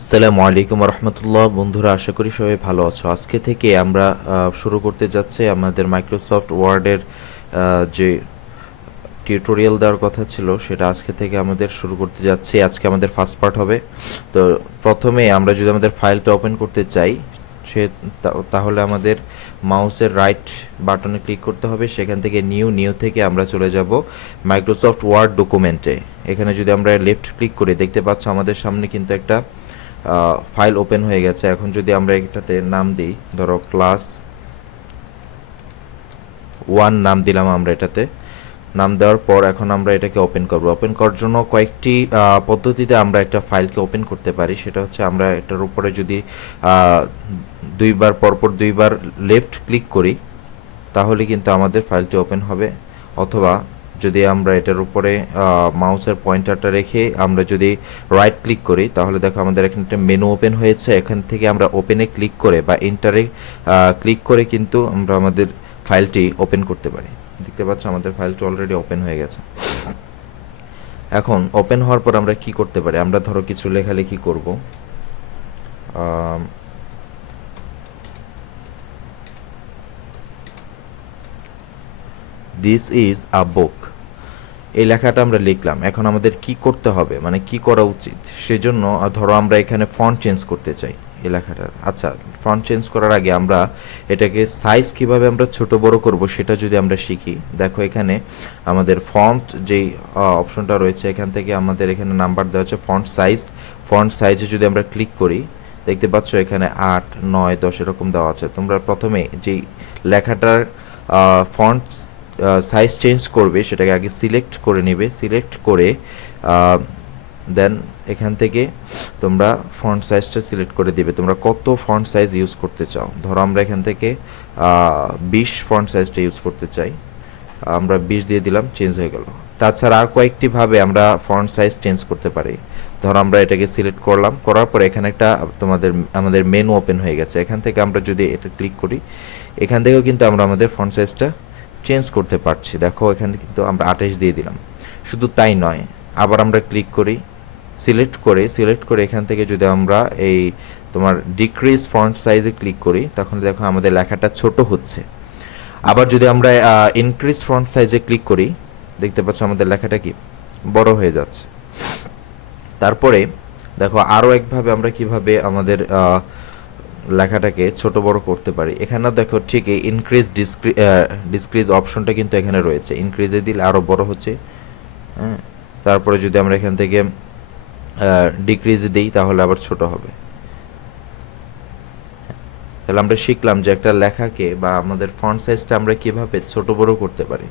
আসসালামু আলাইকুম রহমতুল্লাহ। বন্ধুরা, আশা করি সবাই ভালো আছো। আজকে থেকে আমরা শুরু করতে যাচ্ছি আমাদের মাইক্রোসফট ওয়ার্ডের যে টিউটোরিয়াল দেওয়ার কথা ছিল সেটা আজকে থেকে আমাদের শুরু করতে যাচ্ছি। আজকে আমাদের ফার্স্ট পার্ট হবে। তো প্রথমে আমরা যদি আমাদের ফাইলটা ওপেন করতে চাই তাহলে আমাদের মাউসের রাইট বাটনে ক্লিক করতে হবে। সেখান থেকে নিউ থেকে আমরা চলে যাব মাইক্রোসফট ওয়ার্ড ডকুমেন্টে। এখানে যদি আমরা লেফট ক্লিক করি, দেখতে পাচ্ছ আমাদের সামনে কিন্তু একটা ফাইল ওপেন হয়ে গেছে। এখন যদি আমরা এটাতে নাম দিই, ধরো ক্লাস 1 নাম দিলাম। আমরা এটাতে নাম দেওয়ার পর এখন আমরা এটাকে ওপেন করব। ওপেন করার জন্য কয়েকটি পদ্ধতিতে আমরা একটা ফাইলকে ওপেন করতে পারি। সেটা হচ্ছে আমরা এটার উপরে যদি পরপর দুইবার লেফট ক্লিক করি তাহলে কিন্তু আমাদের ফাইলটি ওপেন হবে। অথবা যদি আমরা এটার উপরে মাউসের পয়েন্টারটা রেখে আমরা যদি রাইট ক্লিক করি তাহলে দেখো আমাদের এখানে একটা মেনু ওপেন হয়েছে। এখান থেকে আমরা ওপেনে ক্লিক করে বা এন্টারে ক্লিক করে কিন্তু আমরা আমাদের ফাইলটি ওপেন করতে পারি। দেখতে পাচ্ছ আমাদের ফাইলটি অলরেডি ওপেন হয়ে গেছে। এখন ওপেন হওয়ার পর আমরা কি করতে পারি? আমরা ধরো কিছু লেখালেখি করব। দিস ইজ আ বুক, এই লেখাটা আমরা লিখলাম। এখন আমাদের কি করতে হবে, মানে কি করা উচিত? সেজন্য ধরো আমরা এখানে ফন্ট চেঞ্জ করতে চাই এই লেখাটার। আচ্ছা, ফন্ট চেঞ্জ করার আগে আমরা এটাকে সাইজ কিভাবে আমরা ছোট বড় করব সেটা যদি আমরা শিখি। দেখো এখানে আমাদের ফন্ট যেই অপশনটা রয়েছে, এখান থেকে আমাদের এখানে নাম্বার দেওয়া আছে ফন্ট সাইজ। ফন্ট সাইজে যদি আমরা ক্লিক করি, দেখতে পাচ্ছ এখানে 8, 9, 10 এরকম দেওয়া আছে। তোমরা প্রথমে যেই লেখাটার ফন্ট সাইজ চেঞ্জ করবে সেটাকে আগে সিলেক্ট করে নেবে। সিলেক্ট করে দেন এখান থেকে তোমরা ফন্ট সাইজটা সিলেক্ট করে দিবে। তোমরা কত ফন্ট সাইজ ইউজ করতে চাও। ধরো আমরা এখান থেকে 20 ফন্ট সাইজটা ইউজ করতে চাই। আমরা 20 দিয়ে দিলাম, চেঞ্জ হয়ে গেল। তাছাড়া আর কয়েকটি ভাবে আমরা ফন্ট সাইজ চেঞ্জ করতে পারি। ধরো আমরা এটাকে সিলেক্ট করলাম, করার পর এখানে একটা আমাদের মেনু ওপেন হয়ে গেছে। এখান থেকে আমরা যদি এটা ক্লিক করি, এখান থেকেও কিন্তু আমরা আমাদের ফন্ট সাইজটা চেঞ্জ করতে পারছি। দেখো এখানে কিন্তু আমরা 28 দিয়ে দিলাম। শুধু তাই নয়, আবার আমরা ক্লিক করি, সিলেক্ট করে এখান থেকে যদি আমরা এই তোমার ডিক্রিজ ফন্ট সাইজে ক্লিক করি, তখন দেখো আমাদের লেখাটা ছোট হচ্ছে। আবার যদি আমরা ইনক্রিজ ফন্ট সাইজে ক্লিক করি, দেখতে পাচ্ছ আমাদের লেখাটা কি বড় হয়ে যাচ্ছে। তারপরে দেখো আরও একভাবে আমরা কিভাবে আমাদের লেখাটাকে ছোট বড় করতে পারি। এখানে দেখো ঠিক এই ইনক্রিজ ডিসক্রিজ অপশনটা কিন্তু এখানে রয়েছে। ইনক্রিজে দিলে আরও বড় হচ্ছে, হ্যাঁ। তারপরে যদি আমরা এখান থেকে ডিক্রিজে দিই তাহলে আবার ছোট হবে। তাহলে আমরা শিখলাম যে একটা লেখাকে বা আমাদের ফন্ট সাইজটা আমরা কিভাবে ছোট বড় করতে পারি।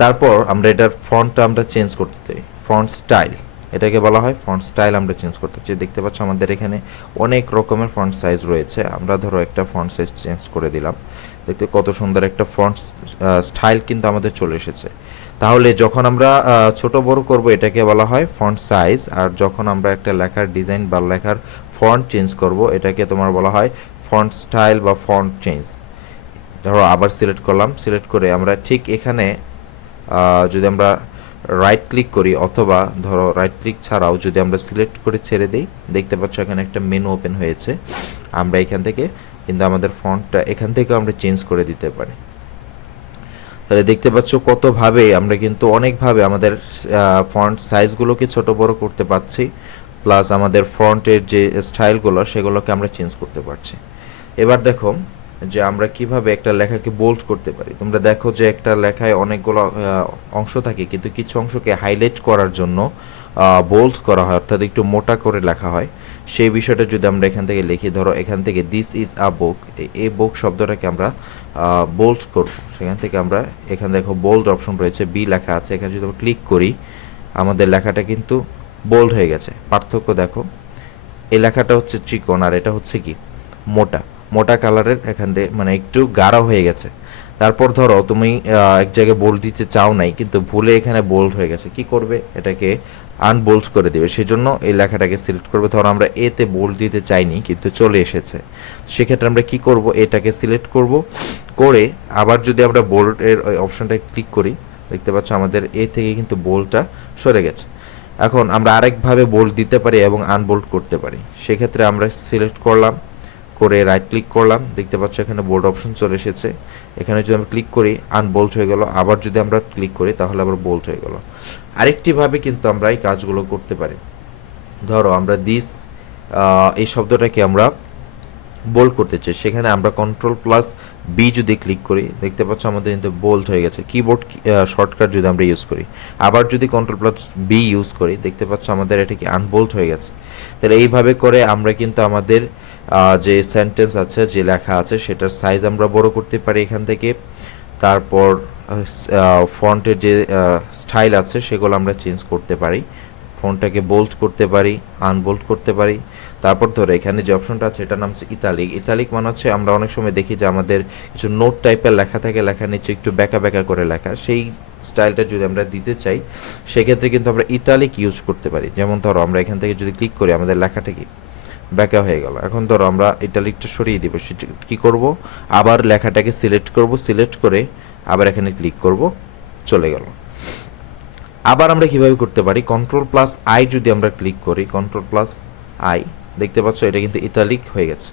তারপর আমরা এটার ফন্টটা আমরা চেঞ্জ করতে চাই। ফন্ট স্টাইল, এটাকে বলা হয় ফন্ট স্টাইল। আমরা চেঞ্জ করতে চাই। দেখতে পাচ্ছ আমাদের এখানে অনেক রকমের ফন্ট সাইজ রয়েছে। আমরা ধরো একটা ফন্ট সাইজ চেঞ্জ করে দিলাম। দেখতে কত সুন্দর একটা ফন্ট স্টাইল কিন্তু আমাদের চলে এসেছে। তাহলে যখন আমরা ছোট বড় করব এটাকে বলা হয় ফন্ট সাইজ। আর যখন আমরা একটা লেখার ডিজাইন বা লেখার ফন্ট চেঞ্জ করব এটাকে তোমার বলা হয় ফন্ট স্টাইল বা ফন্ট চেঞ্জ। ধরো আবার সিলেক্ট করলাম, সিলেক্ট করে আমরা ঠিক এখানে যদি আমরা রাইট ক্লিক করি, অথবা ধরো রাইট ক্লিক ছাড়াও যদি আমরা সিলেক্ট করে ছেড়ে দিই, দেখতে পাচ্ছ এখানে একটা মেনু ওপেন হয়েছে। আমরা এখান থেকে কিন্তু আমাদের ফন্টটা এখান থেকে আমরা চেঞ্জ করে দিতে পারি। তাহলে দেখতে পাচ্ছ কতভাবে আমরা কিন্তু অনেকভাবে আমাদের ফন্ট সাইজগুলোকে ছোট বড় করতে পারছি, প্লাস আমাদের ফন্টের যে স্টাইলগুলো সেগুলোকে আমরা চেঞ্জ করতে পারছি। এবার দেখো যে আমরা কিভাবে একটা লেখাকে বোল্ড করতে পারি। তোমরা দেখো যে একটা লেখায় অনেকগুলো অংশ থাকে, কিন্তু কিছু অংশকে হাইলাইট করার জন্য বোল্ড করা হয়, অর্থাৎ একটু মোটা করে লেখা হয়। সেই বিষয়টা যদি আমরা এখান থেকে লিখি, ধরো এখান থেকে দিস ইজ আ বুক, এই বুক শব্দটাকে আমরা বোল্ড করব। সেখান থেকে আমরা এখানে দেখো বোল্ড অপশন রয়েছে, বি লেখা আছে। এখানে যদি আমরা ক্লিক করি আমাদের লেখাটা কিন্তু বোল্ড হয়ে গেছে। পার্থক্য দেখো, এই লেখাটা হচ্ছে চিকন আর এটা হচ্ছে কি মোটা কালারের, এখান থেকে মানে একটু গাঢ় হয়ে গেছে। তারপর ধরো তুমি এক জায়গায় বোল্ড দিতে চাও নাই, কিন্তু ভুলে এখানে বোল্ড হয়ে গেছে। কি করবে? এটাকে আনবোল্ড করে দেবে। সেজন্য এই লেখাটাকে সিলেক্ট করবে। ধরো আমরা এতে বোল্ড দিতে চাইনি কিন্তু চলে এসেছে, সেক্ষেত্রে আমরা কি করব? এটাকে সিলেক্ট করব, করে আবার যদি আমরা বোল্ড এর অপশনটা ক্লিক করি, দেখতে পাচ্ছ আমাদের এ থেকে কিন্তু বোল্ডটা সরে গেছে। এখন আমরা আরেকভাবে বোল্ড দিতে পারি এবং আনবোল্ড করতে পারি। সেক্ষেত্রে আমরা সিলেক্ট করলাম, করে রাইট ক্লিক করলাম, দেখতে পাচ্ছ এখানে বোল্ড অপশন চলে এসেছে। এখানে যদি আমরা ক্লিক করি আনবোল্ড হয়ে গেল, আবার যদি আমরা ক্লিক করি তাহলে আবার বোল্ড হয়ে গেল। আরেকটিভাবে কিন্তু আমরা এই কাজগুলো করতে পারি। ধরো আমরা এই শব্দটাকে আমরা বোল্ড করতে চাই, সেখানে আমরা Ctrl+B যদি ক্লিক করি দেখতে পাচ্ছ আমাদের কিন্তু বোল্ড হয়ে গেছে। কিবোর্ড শর্টকাট যদি আমরা ইউজ করি, আবার যদি Ctrl+B ইউজ করি দেখতে পাচ্ছ আমাদের এটা কি আনবোল্ড হয়ে গেছে। তাহলে এইভাবে করে আমরা কিন্তু আমাদের যে সেন্টেন্স আছে, যে লেখা আছে সেটার সাইজ আমরা বড় করতে পারি এখান থেকে। তারপর ফন্টের যে স্টাইল আছে সেগুলো আমরা চেঞ্জ করতে পারি, ফন্টটাকে বোল্ড করতে পারি, আনবোল্ড করতে পারি। তারপর ধরো এখানে যে অপশনটা আছে এটার নাম হচ্ছে ইতালিক। ইতালিক মানে হচ্ছে আমরা অনেক সময় দেখি যে আমাদের কিছু নোট টাইপের লেখা থাকে, লেখা নিচে একটু বেঁকা বেঁকা করে লেখা, সেই স্টাইলটা যদি আমরা দিতে চাই সেক্ষেত্রে কিন্তু আমরা ইতালিক ইউজ করতে পারি। যেমন ধরো আমরা এখান থেকে যদি ক্লিক করি আমাদের লেখাটা কি বেঁকা হয়ে গেল, এখন ধরো আমরা ইটালিকটা সরিয়ে দিব, সেটা কী করব, আবার লেখাটাকে সিলেক্ট করব, সিলেক্ট করে আবার এখানে ক্লিক করব, চলে গেল। আবার আমরা কিভাবে করতে পারি, Ctrl+I যদি আমরা ক্লিক করি, Ctrl+I দেখতে পাচ্ছ এটা কিন্তু ইতালিক হয়ে গেছে।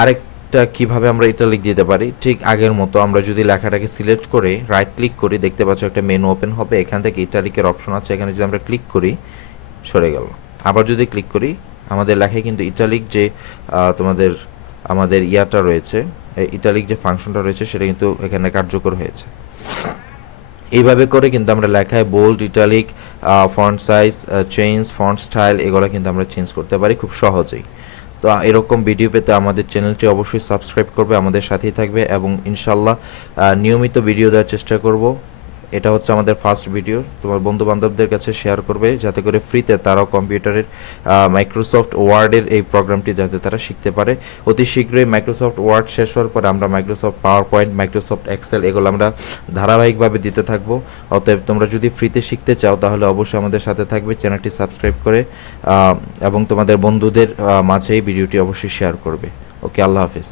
আরেকটা কিভাবে আমরা ইতালিক দিতে পারি, ঠিক আগের মতো আমরা যদি লেখাটাকে সিলেক্ট করে রাইট ক্লিক করি দেখতে পাচ্ছ একটা মেনু ওপেন হবে, এখান থেকে ইতালিকের অপশন আছে, এখানে যদি আমরা ক্লিক করি সরে গেল। আবার যদি ক্লিক করি আমাদের লেখায় কিন্তু ইটালিক যে আমাদের ইয়াটা রয়েছে, ইটালিক যে ফাংশনটা রয়েছে সেটা কিন্তু এখানে কার্যকর হয়েছে। এইভাবে করে কিন্তু আমরা লেখায় bold, italic, font size, change, font style এগুলো কিন্তু আমরা চেঞ্জ করতে পারি খুব সহজেই। তো এরকম ভিডিও পেতে আমাদের চ্যানেলটি অবশ্যই সাবস্ক্রাইব করবে, আমাদের সাথেই থাকবে এবং ইনশাল্লাহ নিয়মিত ভিডিও দেওয়ার চেষ্টা করব। এটা হচ্ছে আমাদের ফার্স্ট ভিডিও, তোমার বন্ধু বান্ধবদের কাছে শেয়ার করবে যাতে করে ফ্রিতে তারাও কম্পিউটারের মাইক্রোসফট ওয়ার্ডের এই প্রোগ্রামটি যাতে তারা শিখতে পারে। অতি শীঘ্রই মাইক্রোসফট ওয়ার্ড শেষ হওয়ার পরে আমরা Microsoft PowerPoint, Microsoft Excel এগুলো আমরা ধারাবাহিকভাবে দিতে থাকবো। অতএব তোমরা যদি ফ্রিতে শিখতে চাও তাহলে অবশ্যই আমাদের সাথে থাকবে, চ্যানেলটি সাবস্ক্রাইব করে এবং তোমাদের বন্ধুদের মাঝে এই ভিডিওটি অবশ্যই শেয়ার করবে। ওকে, আল্লাহ হাফিজ।